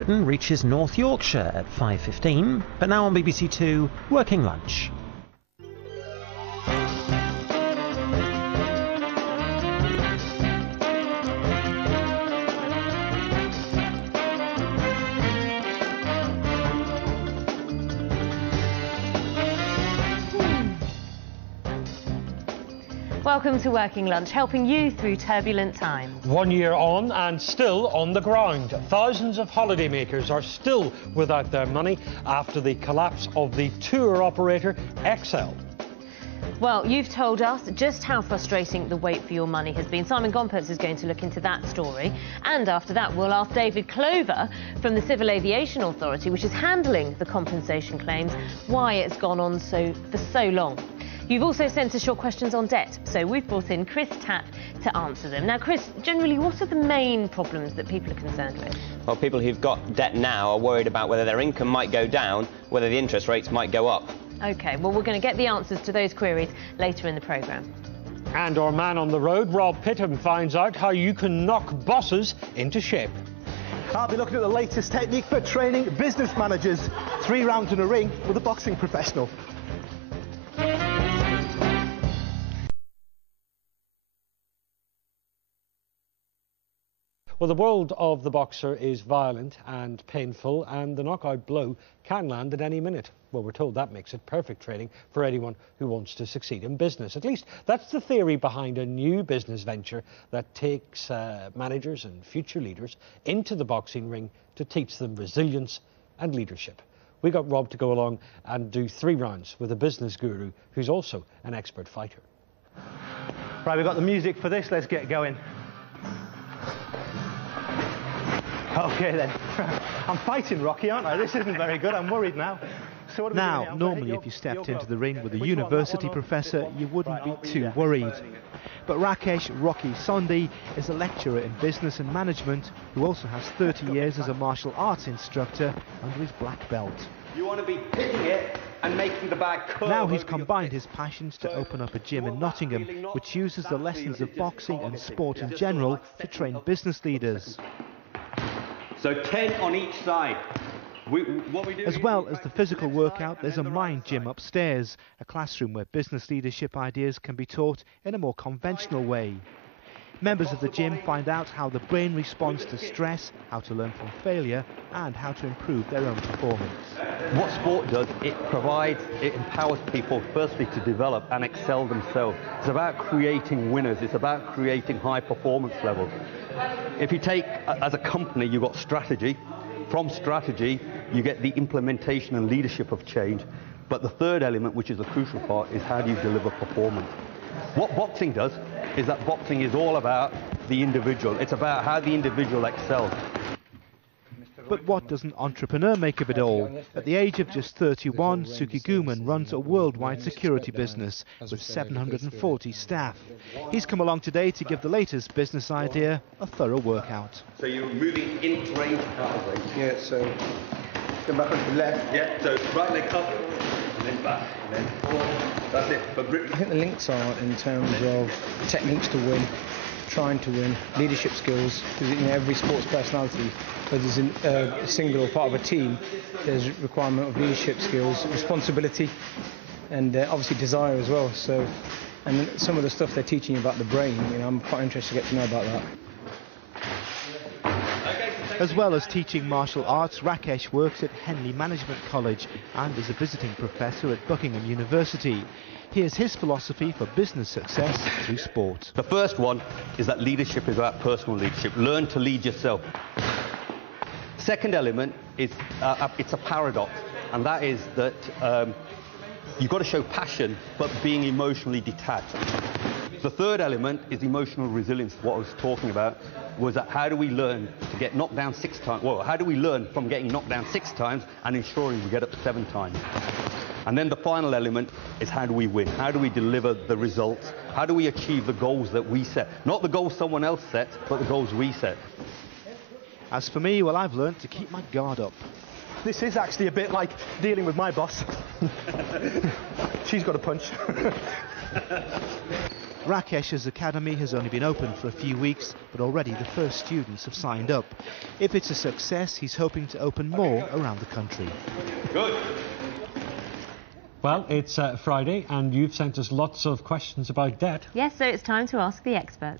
Britain reaches North Yorkshire at 5:15, but now on BBC Two, Working Lunch. Welcome to Working Lunch, helping you through turbulent times. 1 year on and still on the ground. Thousands of holidaymakers are still without their money after the collapse of the tour operator XL. Well, you've told us just how frustrating the wait for your money has been. Simon Gompertz is going to look into that story. And after that, we'll ask David Clover from the Civil Aviation Authority, which is handling the compensation claims, why it's gone on for so long. You've also sent us your questions on debt, so we've brought in Chris Tapp to answer them. Now, Chris, generally, what are the main problems that people are concerned with? Well, people who've got debt now are worried about whether their income might go down, whether the interest rates might go up. OK, well, we're going to get the answers to those queries later in the programme. And our man on the road, Rob Pittham, finds out how you can knock bosses into shape. I'll be looking at the latest technique for training business managers. 3 rounds in a ring with a boxing professional. Well, the world of the boxer is violent and painful, and the knockout blow can land at any minute. Well, we're told that makes it perfect training for anyone who wants to succeed in business. At least that's the theory behind a new business venture that takes managers and future leaders into the boxing ring to teach them resilience and leadership. We got Rob to go along and do 3 rounds with a business guru who's also an expert fighter. Right, we've got the music for this. Let's get going. OK, then. I'm fighting Rocky, aren't I? This isn't very good. I'm worried now. So what now, normally if you stepped into the ring with a university professor, you wouldn't be too worried. But Rakesh Rocky Sondhi is a lecturer in business and management who also has 30 years as a martial arts instructor under his black belt. You want to be hitting it and making the bag curve. Now he's combined his passions to open up a gym in Nottingham, which uses the lessons of boxing and sport in general to train business leaders. So 10 on each side. As well as the physical workout, there's a mind gym upstairs, a classroom where business leadership ideas can be taught in a more conventional way. Members of the gym find out how the brain responds to stress, how to learn from failure, and how to improve their own performance. What sport does, it empowers people firstly to develop and excel themselves. It's about creating winners, it's about creating high performance levels. If you take, as a company, you've got strategy. From strategy, you get the implementation and leadership of change. But the third element, which is a crucial part, is how do you deliver performance. What boxing does is that boxing is all about the individual. It's about how the individual excels. But what does an entrepreneur make of it all? At the age of just 31, Suki Guman runs a worldwide security business with 740 staff. He's come along today to give the latest business idea a thorough workout. So you're moving into range, out of range. Yeah, so come back onto the left. Yeah, so right leg up, and then back, and then forward. That's it. But I think the links are in terms of techniques to win, trying to win, leadership skills, because every sports personality, whether it's a single or part of a team, there's requirement of leadership skills, responsibility, and obviously desire as well. So, and some of the stuff they're teaching you about the brain, I'm quite interested to get to know about that. As well as teaching martial arts, Rakesh works at Henley Management College and is a visiting professor at Buckingham University. Here's his philosophy for business success through sport. the first one is that leadership is about personal leadership. Learn to lead yourself. Second element is it's a paradox, and that is that you've got to show passion, but being emotionally detached. The third element is emotional resilience. What I was talking about was that how do we learn to get knocked down 6 times? Well, how do we learn from getting knocked down 6 times and ensuring we get up 7 times? And then the final element is how do we win? How do we deliver the results? How do we achieve the goals that we set? Not the goals someone else sets, but the goals we set. As for me, well, I've learned to keep my guard up. This is actually a bit like dealing with my boss. She's got a punch. Rakesh's academy has only been open for a few weeks, but already the first students have signed up. If it's a success, he's hoping to open more around the country. Good. Well, it's Friday, and you've sent us lots of questions about debt. Yes, so it's time to ask the expert.